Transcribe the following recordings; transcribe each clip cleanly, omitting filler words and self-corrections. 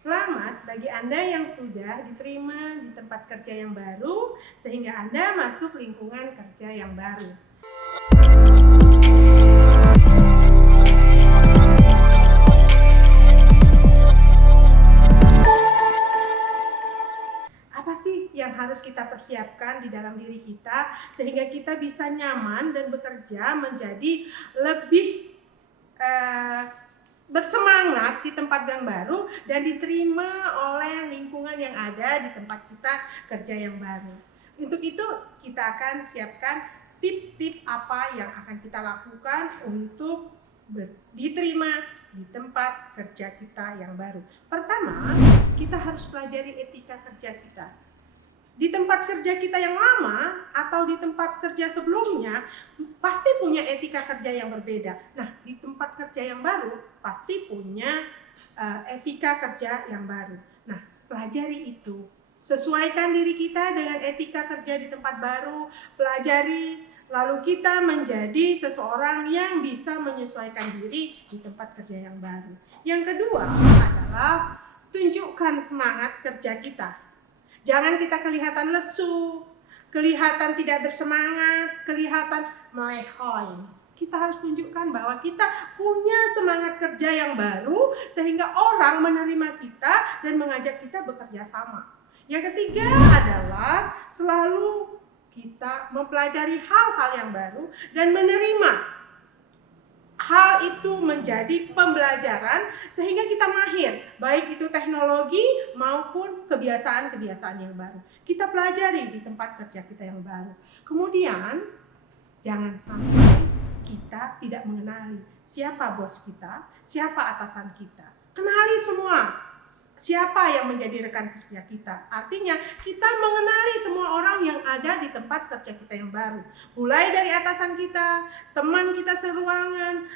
Selamat bagi Anda yang sudah diterima di tempat kerja yang baru, sehingga Anda masuk lingkungan kerja yang baru. Apa sih yang harus kita persiapkan di dalam diri kita sehingga kita bisa nyaman dan bekerja menjadi lebih bersemangat di tempat yang baru dan diterima oleh lingkungan yang ada di tempat kita kerja yang baru. Untuk itu kita akan siapkan tip-tip apa yang akan kita lakukan untuk diterima di tempat kerja kita yang baru. Pertama, kita harus pelajari etika kerja kita. Di tempat kerja kita yang lama atau di tempat kerja sebelumnya pasti punya etika kerja yang berbeda. Nah, di tempat kerja yang baru pasti punya etika kerja yang baru. Nah, pelajari itu. Sesuaikan diri kita dengan etika kerja di tempat baru, pelajari, lalu kita menjadi seseorang yang bisa menyesuaikan diri di tempat kerja yang baru. Yang kedua adalah tunjukkan semangat kerja kita. Jangan kita kelihatan lesu, kelihatan tidak bersemangat, kelihatan melehoi. Kita harus tunjukkan bahwa kita punya semangat kerja yang baru sehingga orang menerima kita dan mengajak kita bekerja sama. Yang ketiga adalah selalu kita mempelajari hal-hal yang baru dan menerima hal itu menjadi pembelajaran sehingga kita mahir, baik itu teknologi maupun kebiasaan-kebiasaan yang baru. Kita pelajari di tempat kerja kita yang baru. Kemudian, jangan sampai kita tidak mengenali siapa bos kita, siapa atasan kita. Kenali semua siapa yang menjadi rekan kerja kita. Artinya kita mengenali semua orang yang ada di tempat kerja kita yang baru. Mulai dari atasan kita, teman kita seruangan,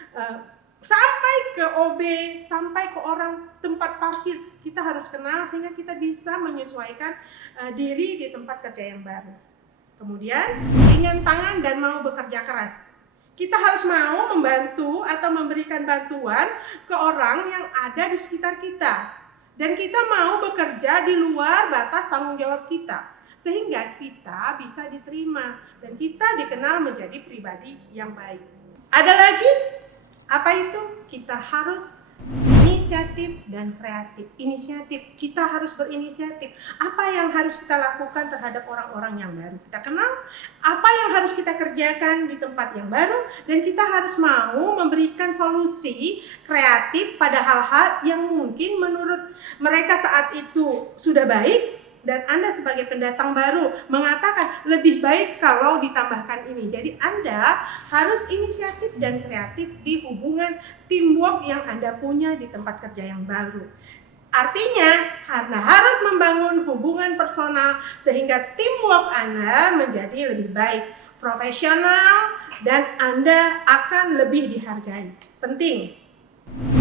sampai ke OB, sampai ke orang tempat parkir. Kita harus kenal sehingga kita bisa menyesuaikan diri di tempat kerja yang baru. Kemudian ringan tangan dan mau bekerja keras. Kita harus mau membantu atau memberikan bantuan ke orang yang ada di sekitar kita. Dan kita mau bekerja di luar batas tanggung jawab kita. Sehingga kita bisa diterima dan kita dikenal menjadi pribadi yang baik. Ada lagi? Apa itu? Kita harus inisiatif dan kreatif. Inisiatif, kita harus berinisiatif. Apa yang harus kita lakukan terhadap orang-orang yang baru kita kenal? Apa yang harus kita kerjakan di tempat yang baru? Dan kita harus mau memberikan solusi kreatif pada hal-hal yang mungkin menurut mereka saat itu sudah baik, dan Anda sebagai pendatang baru mengatakan lebih baik kalau ditambahkan ini. Jadi Anda harus inisiatif dan kreatif di hubungan teamwork yang Anda punya di tempat kerja yang baru. Artinya Anda harus membangun hubungan personal sehingga teamwork Anda menjadi lebih baik, profesional, dan Anda akan lebih dihargai. Penting,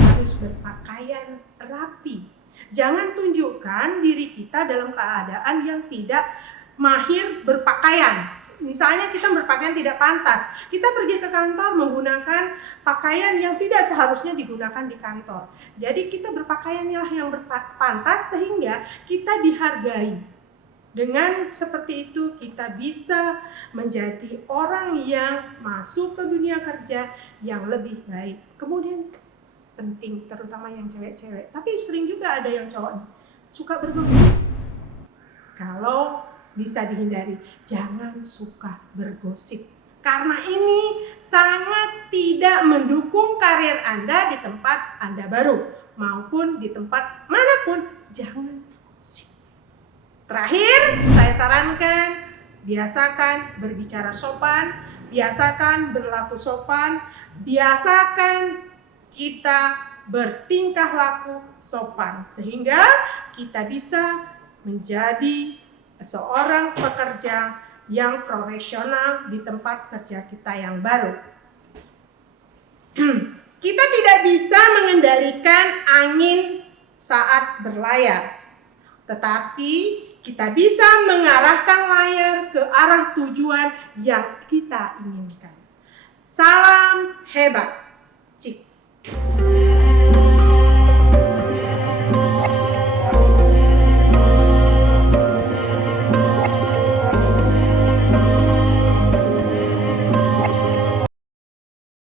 harus berpakaian rapi. Jangan tunjukkan diri kita dalam keadaan yang tidak mahir berpakaian. Misalnya kita berpakaian tidak pantas. Kita pergi ke kantor menggunakan pakaian yang tidak seharusnya digunakan di kantor. Jadi kita berpakaianlah yang pantas sehingga kita dihargai. Dengan seperti itu kita bisa menjadi orang yang masuk ke dunia kerja yang lebih baik. Kemudian penting, terutama yang cewek-cewek, tapi sering juga ada yang cowok suka bergosip. Kalau bisa dihindari, jangan suka bergosip, karena ini sangat tidak mendukung karir Anda di tempat Anda baru maupun di tempat manapun. Jangan bergosip. Terakhir, saya sarankan biasakan berbicara sopan, biasakan berlaku sopan, biasakan kita bertingkah laku sopan sehingga kita bisa menjadi seorang pekerja yang profesional di tempat kerja kita yang baru. Kita tidak bisa mengendalikan angin saat berlayar, tetapi kita bisa mengarahkan layar ke arah tujuan yang kita inginkan. Salam hebat. Cik.